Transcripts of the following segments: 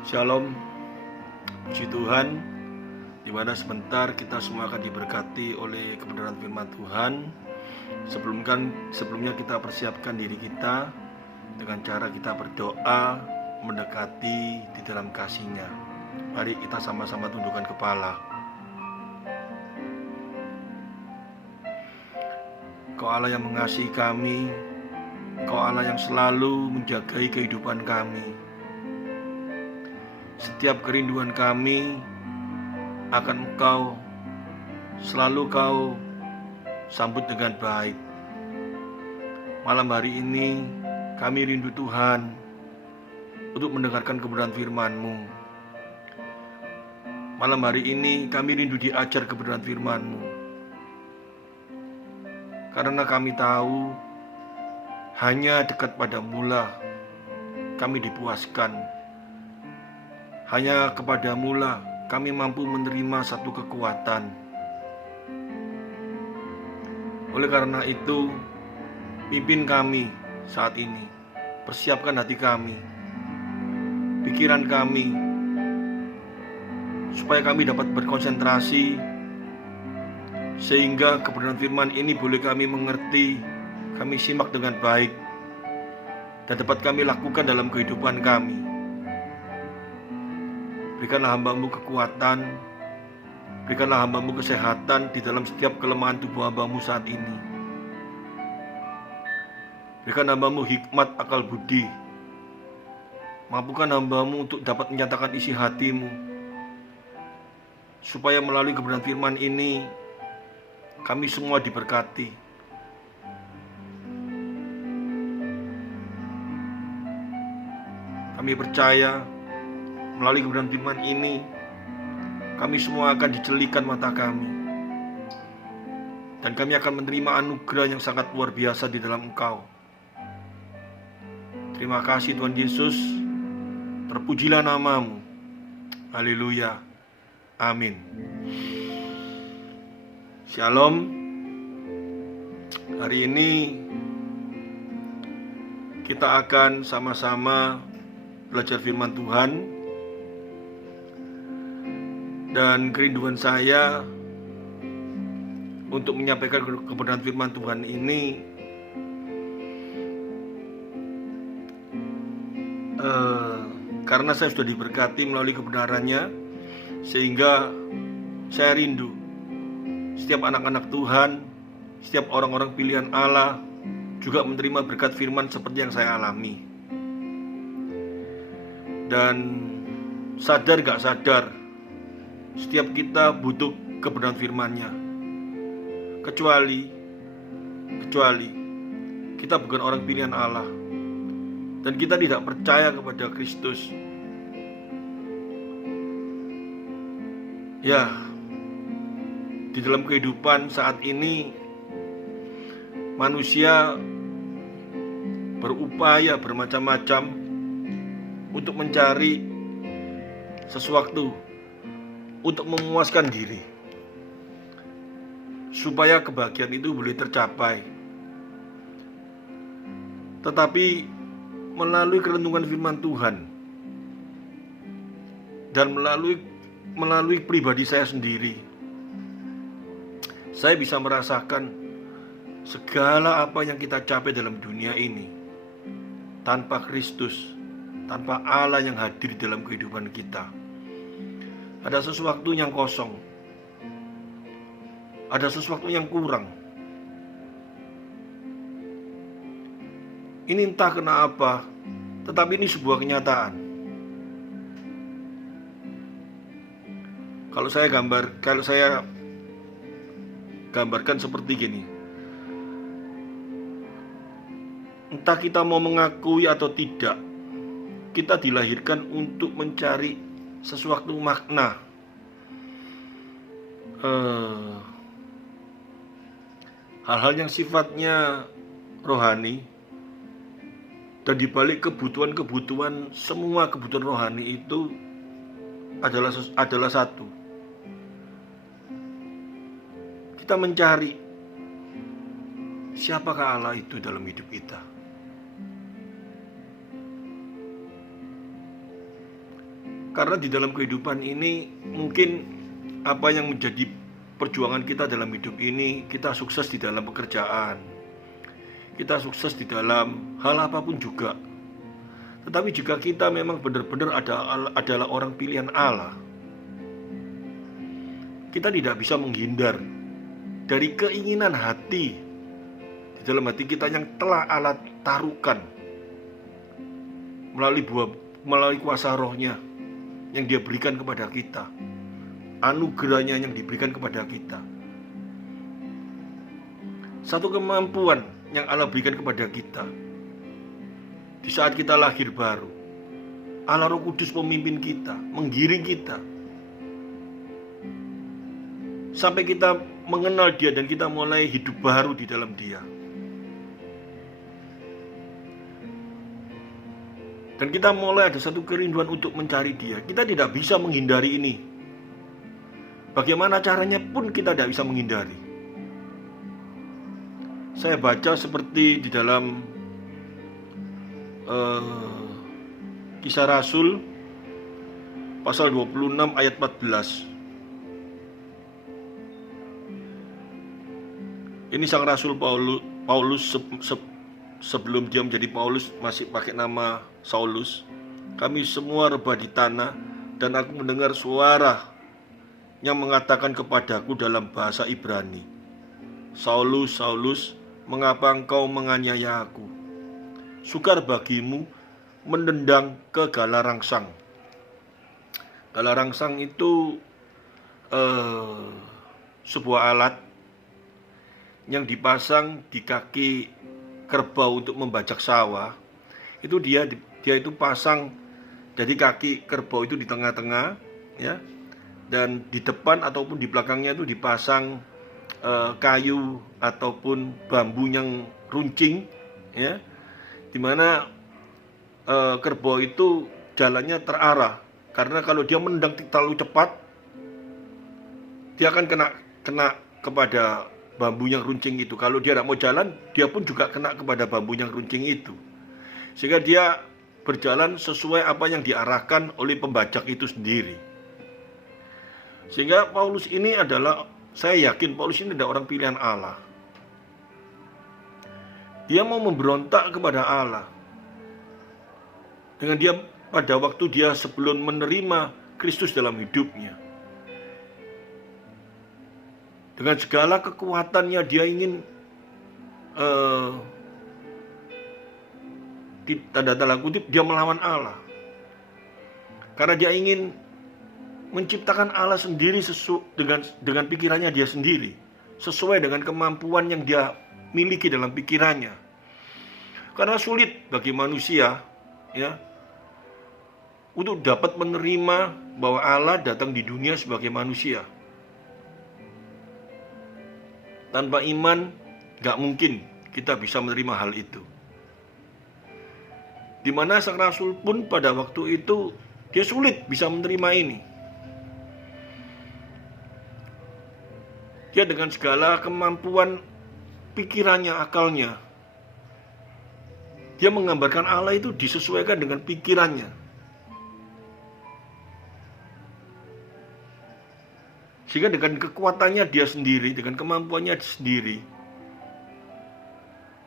Shalom, puji Tuhan, di mana sebentar kita semua akan diberkati oleh kebenaran firman Tuhan. Sebelumnya kita persiapkan diri kita dengan cara kita berdoa, mendekati di dalam kasih-Nya. Mari kita sama-sama tundukkan kepala. Kau Allah yang mengasihi kami, Kau Allah yang selalu menjagai kehidupan kami. Setiap kerinduan kami akan Engkau, selalu Kau sambut dengan baik. Malam hari ini kami rindu Tuhan untuk mendengarkan kebenaran firman-Mu. Malam hari ini kami rindu diajar kebenaran firman-Mu, karena kami tahu hanya dekat pada-Mu-lah kami dipuaskan. Hanya kepada-Mu-lah kami mampu menerima satu kekuatan. Oleh karena itu, pimpin kami saat ini. Persiapkan hati kami, pikiran kami, supaya kami dapat berkonsentrasi, sehingga kebenaran firman ini boleh kami mengerti, kami simak dengan baik, dan dapat kami lakukan dalam kehidupan kami. Berikanlah hamba-Mu kekuatan, berikanlah hamba-Mu kesehatan di dalam setiap kelemahan tubuh hamba-Mu saat ini. Berikan hamba-Mu hikmat akal budi. Mampukan hamba-Mu untuk dapat menyatakan isi hati-Mu, supaya melalui kebenaran firman ini kami semua diberkati. Kami percaya melalui kebenaran firman ini kami semua akan dicelikan mata kami, dan kami akan menerima anugerah yang sangat luar biasa di dalam Engkau. Terima kasih Tuhan Yesus, terpujilah nama-Mu. Haleluya, amin. Shalom. Hari ini kita akan sama-sama belajar firman Tuhan. Dan kerinduan saya untuk menyampaikan kebenaran firman Tuhan ini karena saya sudah diberkati melalui kebenarannya, sehingga saya rindu setiap anak-anak Tuhan, setiap orang-orang pilihan Allah juga menerima berkat firman seperti yang saya alami. Dan sadar gak sadar, setiap kita butuh kebenaran firman-Nya. Kecuali kita bukan orang pilihan Allah, dan kita tidak percaya kepada Kristus. Ya, di dalam kehidupan saat ini manusia berupaya bermacam-macam untuk mencari sesuatu untuk memuaskan diri, supaya kebahagiaan itu boleh tercapai. Tetapi melalui kerenungan firman Tuhan dan melalui pribadi saya sendiri, saya bisa merasakan segala apa yang kita capai dalam dunia ini tanpa Kristus, tanpa Allah yang hadir dalam kehidupan kita, ada sesuatu yang kosong, ada sesuatu yang kurang. Ini entah kenapa, tetapi ini sebuah kenyataan. Kalau saya gambarkan seperti gini, entah kita mau mengakui atau tidak, kita dilahirkan untuk mencari sesuatu makna, hal-hal yang sifatnya rohani. Dan dibalik kebutuhan semua kebutuhan rohani itu adalah satu. Kita mencari siapakah Allah itu dalam hidup kita. Karena di dalam kehidupan ini mungkin apa yang menjadi perjuangan kita dalam hidup ini, kita sukses di dalam pekerjaan, kita sukses di dalam hal apapun juga. Tetapi jika kita memang benar-benar adalah orang pilihan Allah, kita tidak bisa menghindar dari keinginan hati di dalam hati kita yang telah Allah taruhkan melalui kuasa rohnya yang dia berikan kepada kita, anugerahnya yang diberikan kepada kita. Satu kemampuan yang Allah berikan kepada kita di saat kita lahir baru. Allah Roh Kudus memimpin kita, menggiring kita sampai kita mengenal Dia dan kita mulai hidup baru di dalam Dia. Dan kita mulai ada satu kerinduan untuk mencari Dia. Kita tidak bisa menghindari ini. Bagaimana caranya pun kita tidak bisa menghindari. Saya baca seperti di dalam Kisah Rasul pasal 26 ayat 14. Ini sang Rasul Paulus sebelum dia menjadi Paulus masih pakai nama Saulus. Kami semua rebah di tanah, dan aku mendengar suara yang mengatakan kepadaku dalam bahasa Ibrani, Saulus, Saulus, mengapa engkau menganiaya aku? Sukar bagimu mendendang ke galarangsang. Galarangsang itu sebuah alat yang dipasang di kaki kerbau untuk membajak sawah. Itu dia itu pasang, jadi kaki kerbau itu di tengah-tengah, ya, dan di depan ataupun di belakangnya itu dipasang kayu ataupun bambu yang runcing, ya, dimana kerbau itu jalannya terarah, karena kalau dia menendang terlalu cepat, dia akan kena kepada bambu yang runcing itu. Kalau dia tidak mau jalan, dia pun juga kena kepada bambu yang runcing itu, sehingga dia berjalan sesuai apa yang diarahkan oleh pembajak itu sendiri. Sehingga Paulus ini adalah, saya yakin Paulus ini adalah orang pilihan Allah. Dia mau memberontak kepada Allah. Dengan dia pada waktu dia sebelum menerima Kristus dalam hidupnya, dengan segala kekuatannya dia ingin tanda kutip dia melawan Allah, karena dia ingin menciptakan Allah sendiri dengan pikirannya dia sendiri, sesuai dengan kemampuan yang dia miliki dalam pikirannya. Karena sulit bagi manusia, ya, untuk dapat menerima bahwa Allah datang di dunia sebagai manusia. Tanpa iman gak mungkin kita bisa menerima hal itu. Dimana sang Rasul pun pada waktu itu dia sulit bisa menerima ini. Dia dengan segala kemampuan pikirannya, akalnya, dia menggambarkan Allah itu disesuaikan dengan pikirannya. Sehingga dengan kekuatannya dia sendiri, dengan kemampuannya sendiri,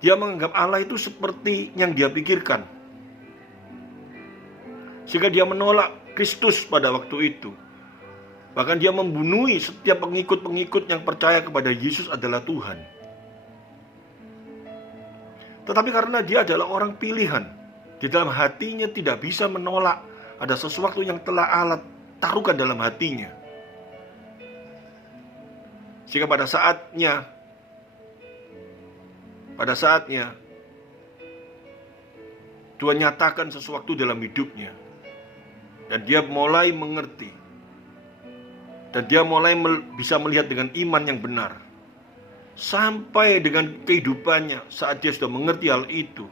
dia menganggap Allah itu seperti yang dia pikirkan. Sehingga dia menolak Kristus pada waktu itu. Bahkan dia membunuhi setiap pengikut-pengikut yang percaya kepada Yesus adalah Tuhan. Tetapi karena dia adalah orang pilihan, di dalam hatinya tidak bisa menolak ada sesuatu yang telah Allah taruhkan dalam hatinya. Sehingga pada saatnya Tuhan nyatakan sesuatu dalam hidupnya, dan dia mulai mengerti, dan dia mulai bisa melihat dengan iman yang benar. Sampai dengan kehidupannya, saat dia sudah mengerti hal itu,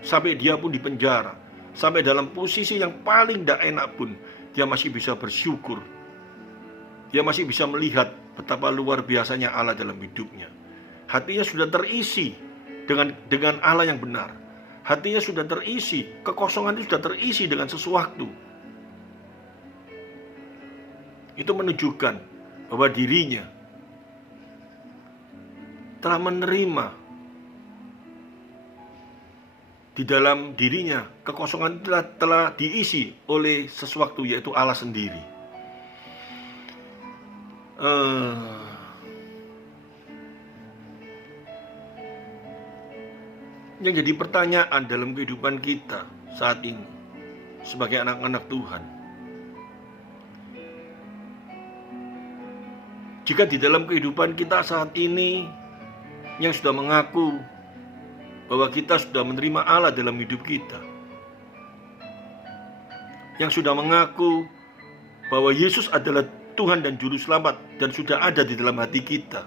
sampai dia pun dipenjara, sampai dalam posisi yang paling tidak enak pun, dia masih bisa bersyukur. Dia masih bisa melihat betapa luar biasanya Allah dalam hidupnya. Hatinya sudah terisi dengan Allah yang benar. Hatinya sudah terisi, kekosongan itu sudah terisi dengan sesuatu. itu menunjukkan bahwa dirinya telah menerima di dalam dirinya kekosongan telah diisi oleh sesuatu, yaitu Allah sendiri. Yang jadi pertanyaan dalam kehidupan kita saat ini sebagai anak-anak Tuhan, jika di dalam kehidupan kita saat ini yang sudah mengaku bahwa kita sudah menerima Allah dalam hidup kita, yang sudah mengaku bahwa Yesus adalah Tuhan dan Juru Selamat dan sudah ada di dalam hati kita,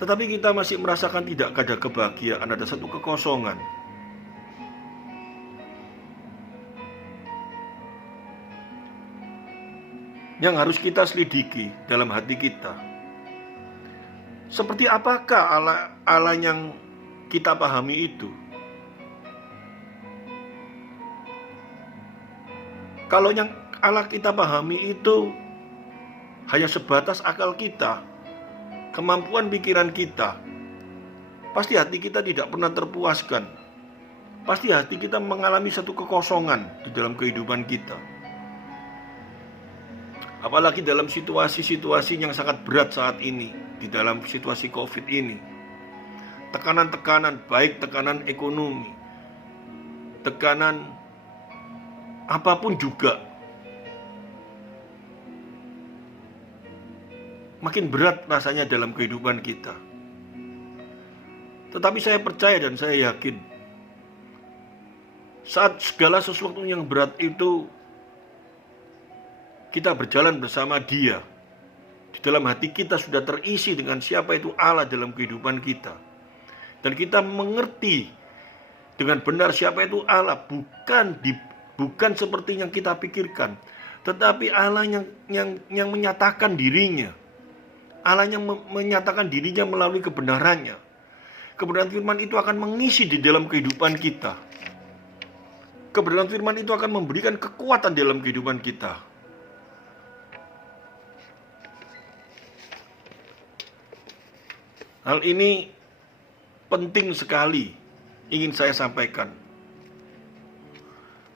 tetapi kita masih merasakan tidak ada kebahagiaan, ada satu kekosongan, yang harus kita selidiki dalam hati kita. Seperti apakah Allah yang kita pahami itu? Kalau yang Allah kita pahami itu hanya sebatas akal kita, kemampuan pikiran kita, pasti hati kita tidak pernah terpuaskan. Pasti hati kita mengalami satu kekosongan di dalam kehidupan kita. Apalagi dalam situasi-situasi yang sangat berat saat ini, di dalam situasi COVID ini. Tekanan-tekanan, baik tekanan ekonomi, tekanan apapun juga, makin berat rasanya dalam kehidupan kita. Tetapi saya percaya dan saya yakin, saat segala sesuatu yang berat itu kita berjalan bersama Dia, di dalam hati kita sudah terisi dengan siapa itu Allah dalam kehidupan kita, dan kita mengerti dengan benar siapa itu Allah, bukan seperti yang kita pikirkan, tetapi Allah yang menyatakan dirinya, Allah yang menyatakan dirinya melalui kebenarannya. Kebenaran firman itu akan mengisi di dalam kehidupan kita. Kebenaran firman itu akan memberikan kekuatan dalam kehidupan kita. Hal ini penting sekali ingin saya sampaikan.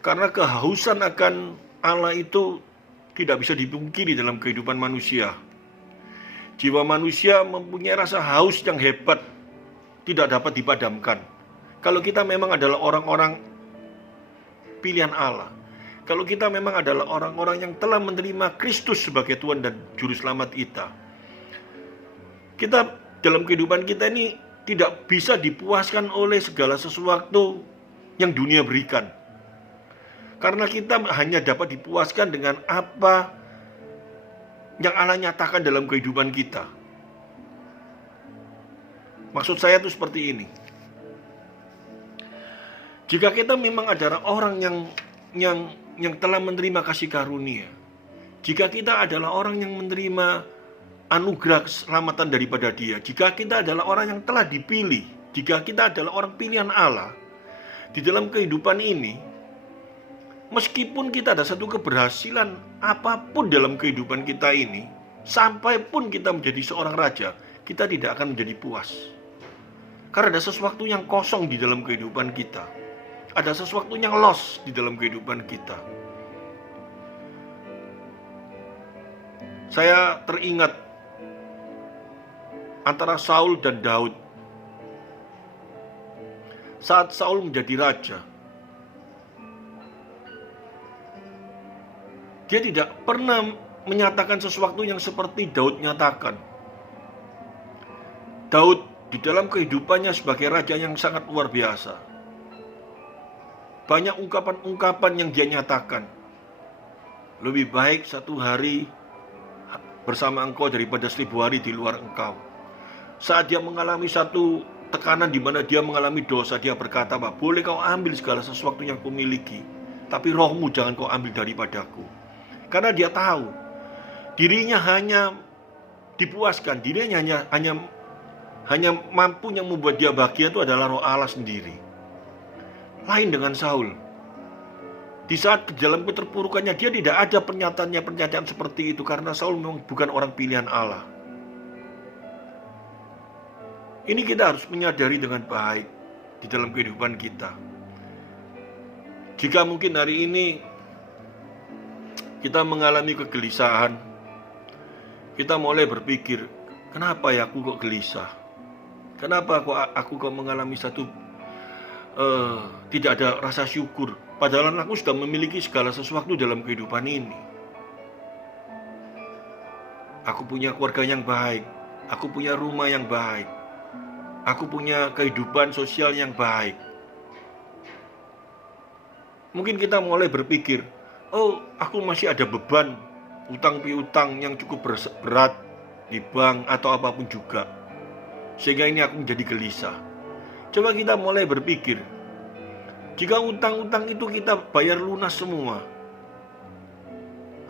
Karena kehausan akan Allah itu tidak bisa dipungkiri dalam kehidupan manusia. Jiwa manusia mempunyai rasa haus yang hebat, tidak dapat dipadamkan. Kalau kita memang adalah orang-orang pilihan Allah, kalau kita memang adalah orang-orang yang telah menerima Kristus sebagai Tuhan dan Juru Selamat kita, dalam kehidupan kita ini tidak bisa dipuaskan oleh segala sesuatu yang dunia berikan. Karena kita hanya dapat dipuaskan dengan apa yang Allah nyatakan dalam kehidupan kita. Maksud saya itu seperti ini. Jika kita memang adalah orang yang telah menerima kasih karunia, jika kita adalah orang yang menerima anugerah keselamatan daripada Dia, jika kita adalah orang yang telah dipilih, jika kita adalah orang pilihan Allah di dalam kehidupan ini, meskipun kita ada satu keberhasilan apapun dalam kehidupan kita ini, sampai pun kita menjadi seorang raja, kita tidak akan menjadi puas. Karena ada sesuatu yang kosong di dalam kehidupan kita, ada sesuatu yang lost di dalam kehidupan kita. Saya teringat antara Saul dan Daud. Saat Saul menjadi raja, dia tidak pernah menyatakan sesuatu yang seperti Daud nyatakan. Daud di dalam kehidupannya sebagai raja yang sangat luar biasa, banyak ungkapan-ungkapan yang dia nyatakan. Lebih baik 1 hari bersama engkau daripada 1000 hari di luar engkau. Saat dia mengalami satu tekanan di mana dia mengalami dosa, dia berkata, "Pak, boleh kau ambil segala sesuatu yang kumiliki, tapi rohmu jangan kau ambil daripadaku." Karena dia tahu dirinya hanya dipuaskan, dirinya hanya mampu yang membuat dia bahagia itu adalah Roh Allah sendiri. Lain dengan Saul. Di saat dalam keterpurukannya dia tidak ada pernyataan seperti itu, karena Saul memang bukan orang pilihan Allah. Ini kita harus menyadari dengan baik di dalam kehidupan kita. Jika mungkin hari ini kita mengalami kegelisahan, kita mulai berpikir, kenapa ya aku kok gelisah? Kenapa aku kok mengalami satu tidak ada rasa syukur? Padahal aku sudah memiliki segala sesuatu dalam kehidupan ini. Aku punya keluarga yang baik, aku punya rumah yang baik, aku punya kehidupan sosial yang baik. Mungkin kita mulai berpikir, oh, aku masih ada beban utang piutang yang cukup berat di bank atau apapun juga, sehingga ini aku menjadi gelisah. Coba kita mulai berpikir, jika utang-utang itu kita bayar lunas semua,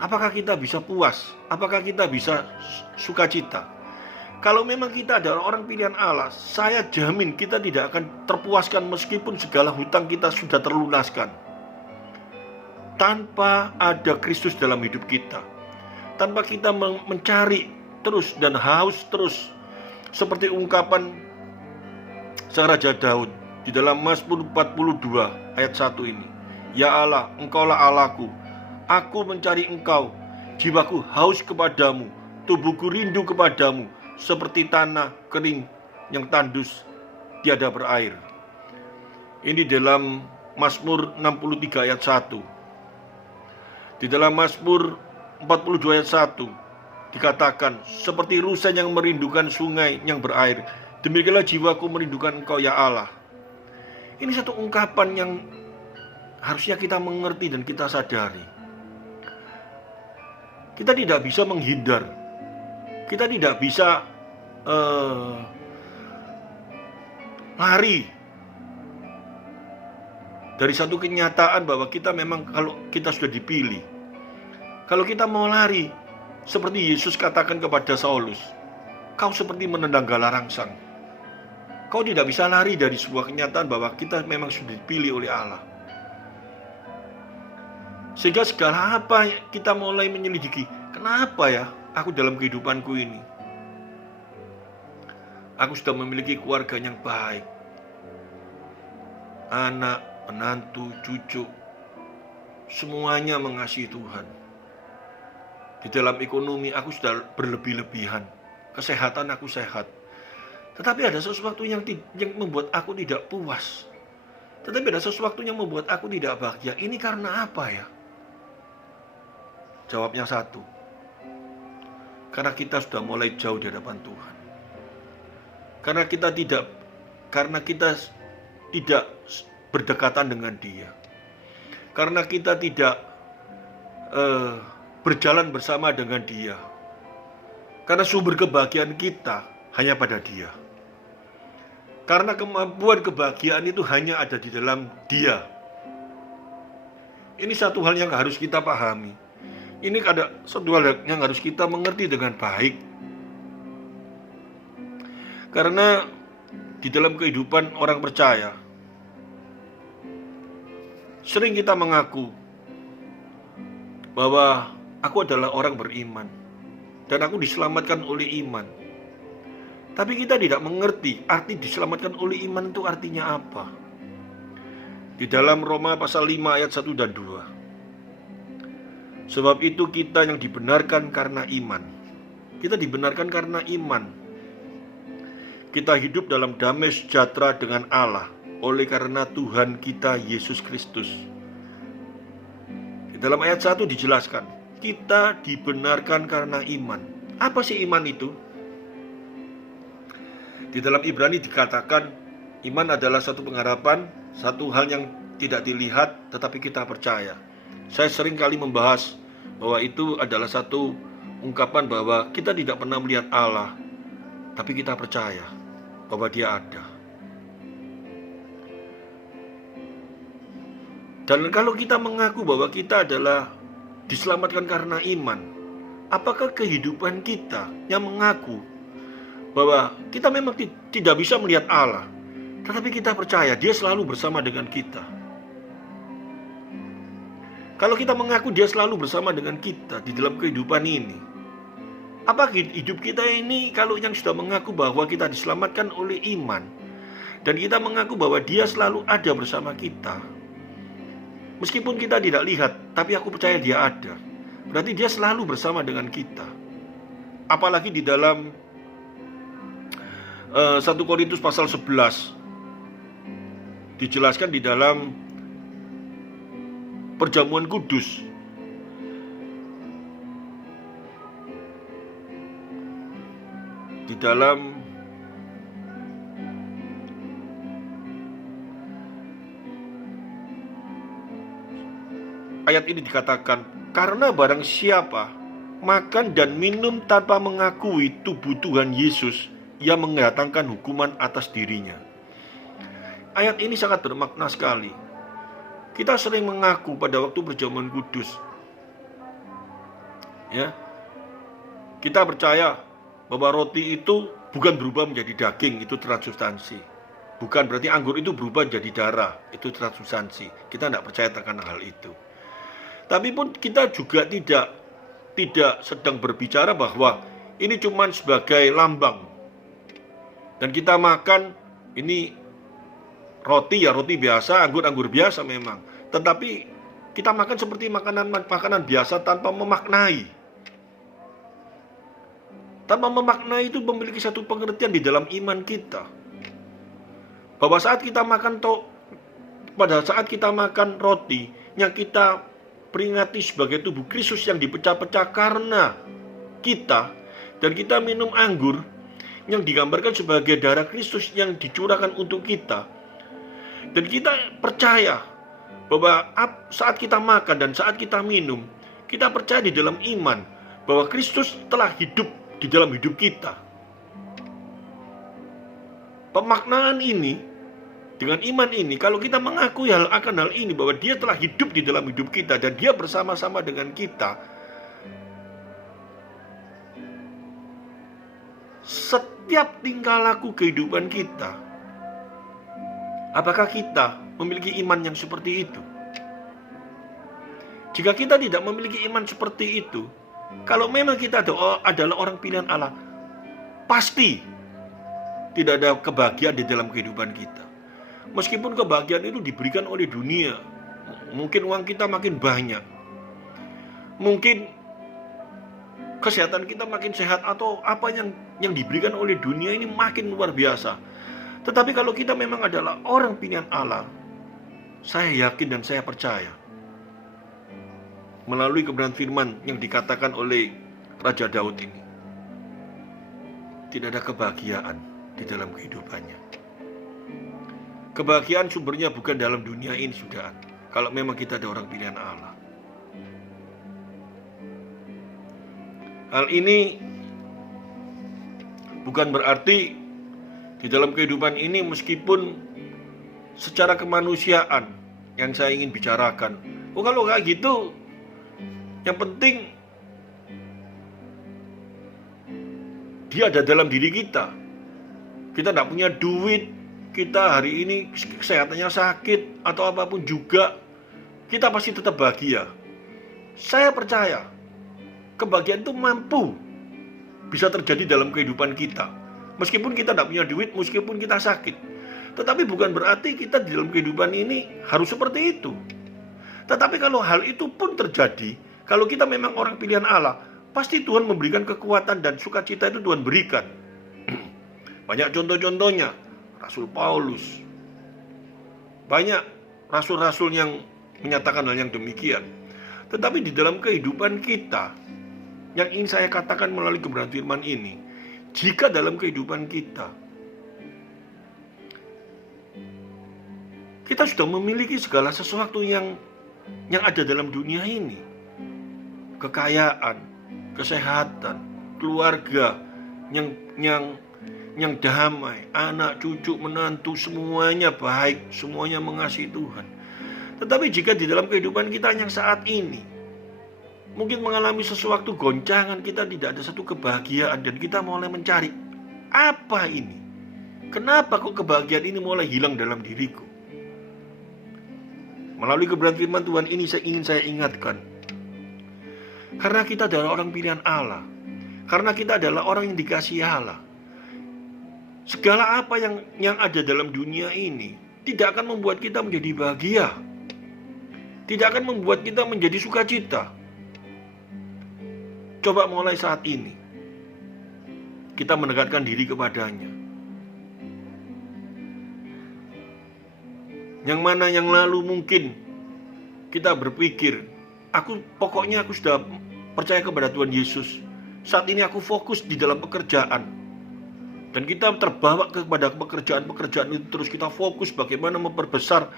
apakah kita bisa puas? Apakah kita bisa sukacita? Kalau memang kita adalah orang pilihan Allah, saya jamin kita tidak akan terpuaskan meskipun segala hutang kita sudah terlunaskan. Tanpa ada Kristus dalam hidup kita, tanpa kita mencari terus dan haus terus, seperti ungkapan sang Raja Daud di dalam Mazmur 42 ayat 1 ini. Ya Allah, Engkaulah Allahku, aku mencari Engkau, jiwaku haus kepadamu, tubuhku rindu kepadamu, seperti tanah kering yang tandus tiada berair. Ini dalam Mazmur 63 ayat 1. Di dalam Mazmur 42 ayat 1 dikatakan, seperti rusa yang merindukan sungai yang berair, demikianlah jiwaku merindukan Engkau ya Allah. Ini satu ungkapan yang harusnya kita mengerti dan kita sadari. Kita tidak bisa menghindar, kita tidak bisa lari dari satu kenyataan bahwa kita memang, kalau kita sudah dipilih, kalau kita mau lari, seperti Yesus katakan kepada Saulus, kau seperti menendang gala rangsang. Kau tidak bisa lari dari sebuah kenyataan bahwa kita memang sudah dipilih oleh Allah. Sehingga segala apa kita mulai menyelidiki, kenapa ya aku dalam kehidupanku ini, aku sudah memiliki keluarga yang baik, anak, menantu, cucu, semuanya mengasihi Tuhan. Di dalam ekonomi aku sudah berlebih-lebihan, kesehatan aku sehat. Tetapi ada sesuatu yang membuat aku tidak puas. Tetapi ada sesuatu yang membuat aku tidak bahagia. Ini karena apa ya? Jawabnya satu, karena kita sudah mulai jauh di hadapan Tuhan. Karena kita tidak berdekatan dengan Dia. Karena kita tidak berjalan bersama dengan Dia. Karena sumber kebahagiaan kita hanya pada Dia. Karena kemampuan kebahagiaan itu hanya ada di dalam Dia. Ini satu hal yang harus kita pahami. Ini ada satu hal yang harus kita mengerti dengan baik. Karena di dalam kehidupan orang percaya, sering kita mengaku bahwa aku adalah orang beriman dan aku diselamatkan oleh iman. Tapi kita tidak mengerti arti diselamatkan oleh iman itu artinya apa. Di dalam Roma pasal 5 ayat 1 dan 2. Sebab itu kita yang dibenarkan karena iman. Kita dibenarkan karena iman. Kita hidup dalam damai sejahtera dengan Allah oleh karena Tuhan kita Yesus Kristus. Di dalam ayat 1 dijelaskan, kita dibenarkan karena iman. Apa sih iman itu? Di dalam Ibrani dikatakan, iman adalah satu pengharapan, satu hal yang tidak dilihat tetapi kita percaya. Saya sering kali membahas bahwa itu adalah satu ungkapan bahwa kita tidak pernah melihat Allah, tapi kita percaya bahwa Dia ada. Dan kalau kita mengaku bahwa kita adalah diselamatkan karena iman, apakah kehidupan kita yang mengaku bahwa kita memang tidak bisa melihat Allah, tetapi kita percaya Dia selalu bersama dengan kita? Kalau kita mengaku dia selalu bersama dengan kita di dalam kehidupan ini, apa hidup kita ini kalau yang sudah mengaku bahwa kita diselamatkan oleh iman, dan kita mengaku bahwa dia selalu ada bersama kita, meskipun kita tidak lihat, tapi aku percaya dia ada. Berarti dia selalu bersama dengan kita. Apalagi di dalam 1 Korintus pasal 11 dijelaskan di dalam perjamuan kudus. Di dalam ayat ini dikatakan, karena barang siapa makan dan minum tanpa mengakui tubuh Tuhan Yesus, ia mendatangkan hukuman atas dirinya. Ayat ini sangat bermakna sekali. Kita sering mengaku pada waktu perjamuan kudus, ya, kita percaya bahwa roti itu bukan berubah menjadi daging, itu transubstansi. Bukan berarti anggur itu berubah jadi darah, itu transubstansi. Kita tidak percaya akan hal itu. Tapi pun kita juga tidak sedang berbicara bahwa ini cuma sebagai lambang. Dan kita makan ini roti ya roti biasa, anggur biasa memang. Tetapi kita makan seperti makanan biasa tanpa memaknai. Tanpa memaknai itu memiliki satu pengertian di dalam iman kita. Bahwa pada saat kita makan roti yang kita peringati sebagai tubuh Kristus yang dipecah-pecah karena kita, dan kita minum anggur yang digambarkan sebagai darah Kristus yang dicurahkan untuk kita. Dan kita percaya bahwa saat kita makan dan saat kita minum, kita percaya di dalam iman bahwa Kristus telah hidup di dalam hidup kita. Pemaknaan ini, dengan iman ini, kalau kita mengakui akan hal ini, bahwa dia telah hidup di dalam hidup kita dan dia bersama-sama dengan kita, setiap tingkah laku kehidupan kita, apakah kita memiliki iman yang seperti itu? Jika kita tidak memiliki iman seperti itu, kalau memang kita adalah orang pilihan Allah, pasti tidak ada kebahagiaan di dalam kehidupan kita. Meskipun kebahagiaan itu diberikan oleh dunia, mungkin uang kita makin banyak, mungkin kesehatan kita makin sehat, atau apa yang diberikan oleh dunia ini makin luar biasa. Tetapi kalau kita memang adalah orang pilihan Allah, saya yakin dan saya percaya, melalui kebenaran firman yang dikatakan oleh Raja Daud ini, tidak ada kebahagiaan di dalam kehidupannya. Kebahagiaan sumbernya bukan dalam dunia ini, sudah. Kalau memang kita ada orang pilihan Allah. Hal ini bukan berarti di dalam kehidupan ini, meskipun secara kemanusiaan yang saya ingin bicarakan, kalau kayak gitu, yang penting dia ada dalam diri kita. Kita tidak punya duit, kita hari ini kesehatannya sakit atau apapun juga, kita pasti tetap bahagia. Saya percaya kebahagiaan itu mampu bisa terjadi dalam kehidupan kita. Meskipun kita tidak punya duit, meskipun kita sakit. Tetapi bukan berarti kita di dalam kehidupan ini harus seperti itu. Tetapi kalau hal itu pun terjadi, kalau kita memang orang pilihan Allah, pasti Tuhan memberikan kekuatan dan sukacita itu Tuhan berikan. Banyak contoh-contohnya. Rasul Paulus, banyak rasul-rasul yang menyatakan hal yang demikian. Tetapi di dalam kehidupan kita, yang ingin saya katakan melalui kebenaran firman ini, jika dalam kehidupan kita sudah memiliki segala sesuatu yang ada dalam dunia ini, kekayaan, kesehatan, keluarga yang damai, anak, cucu, menantu, semuanya baik, semuanya mengasihi Tuhan. Tetapi jika di dalam kehidupan kita yang saat ini mungkin mengalami sesuatu goncangan, kita tidak ada satu kebahagiaan, dan kita mulai mencari, apa ini? Kenapa kok kebahagiaan ini mulai hilang dalam diriku? Melalui kebenaran firman Tuhan ini ingin saya ingatkan, karena kita adalah orang pilihan Allah, karena kita adalah orang yang dikasihi Allah, segala apa yang ada dalam dunia ini tidak akan membuat kita menjadi bahagia, tidak akan membuat kita menjadi sukacita. Coba mulai saat ini kita mendekatkan diri kepadanya. Yang mana yang lalu mungkin kita berpikir, pokoknya aku sudah percaya kepada Tuhan Yesus, saat ini aku fokus di dalam pekerjaan. Dan kita terbawa kepada pekerjaan itu, terus kita fokus bagaimana memperbesar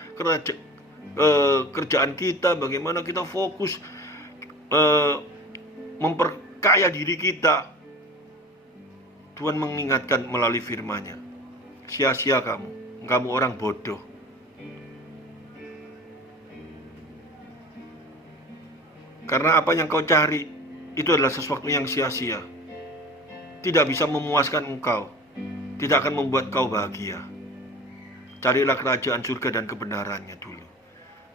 kerjaan kita, bagaimana kita fokus memperkaya diri kita. Tuhan mengingatkan melalui firman-Nya, sia-sia kamu orang bodoh. Karena apa yang kau cari itu adalah sesuatu yang sia-sia, tidak bisa memuaskan engkau, tidak akan membuat kau bahagia. Carilah kerajaan surga dan kebenarannya dulu,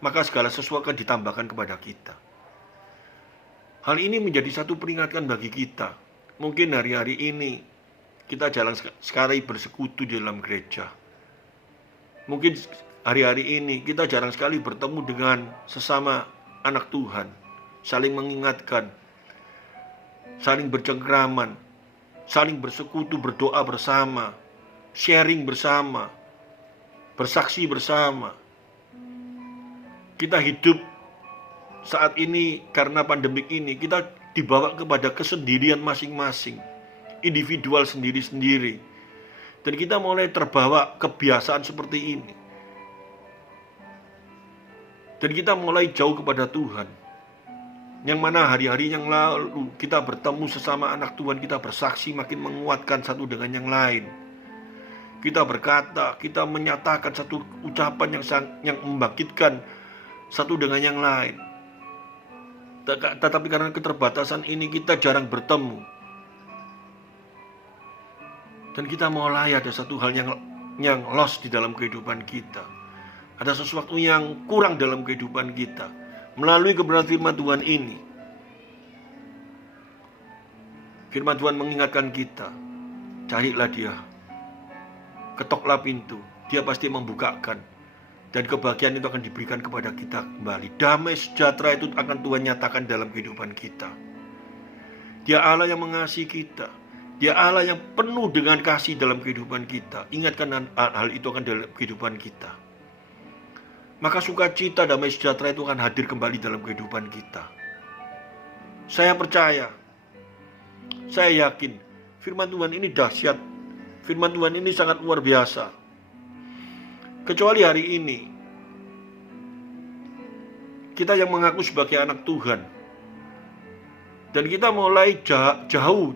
maka segala sesuatu akan ditambahkan kepada kita. Hal ini menjadi satu peringatan bagi kita. Mungkin hari-hari ini kita jarang sekali bersekutu di dalam gereja. Mungkin hari-hari ini kita jarang sekali bertemu dengan sesama anak Tuhan, saling mengingatkan, saling bercengkraman, saling bersekutu, berdoa bersama, sharing bersama, bersaksi bersama. Kita hidup saat ini karena pandemik ini, kita dibawa kepada kesendirian masing-masing, individual sendiri-sendiri. Dan kita mulai terbawa kebiasaan seperti ini. Dan kita mulai jauh kepada Tuhan. Yang mana hari-hari yang lalu kita bertemu sesama anak Tuhan, kita bersaksi makin menguatkan satu dengan yang lain. Kita berkata, kita menyatakan satu ucapan yang membangkitkan satu dengan yang lain. Tetapi karena keterbatasan ini kita jarang bertemu. Dan kita mulai ada satu hal yang lost di dalam kehidupan kita. Ada sesuatu yang kurang dalam kehidupan kita. Melalui kebenaran firman Tuhan ini, firman Tuhan mengingatkan kita, carilah Dia, ketoklah pintu, Dia pasti membukakan, dan kebahagiaan itu akan diberikan kepada kita kembali. Damai sejahtera itu akan Tuhan nyatakan dalam kehidupan kita. Dia Allah yang mengasihi kita, Dia Allah yang penuh dengan kasih dalam kehidupan kita. Ingatkan hal itu akan dalam kehidupan kita. Maka sukacita, damai sejahtera itu akan hadir kembali dalam kehidupan kita. Saya percaya, saya yakin, firman Tuhan ini dahsyat. Firman Tuhan ini sangat luar biasa. Kecuali hari ini, kita yang mengaku sebagai anak Tuhan, dan kita mulai jauh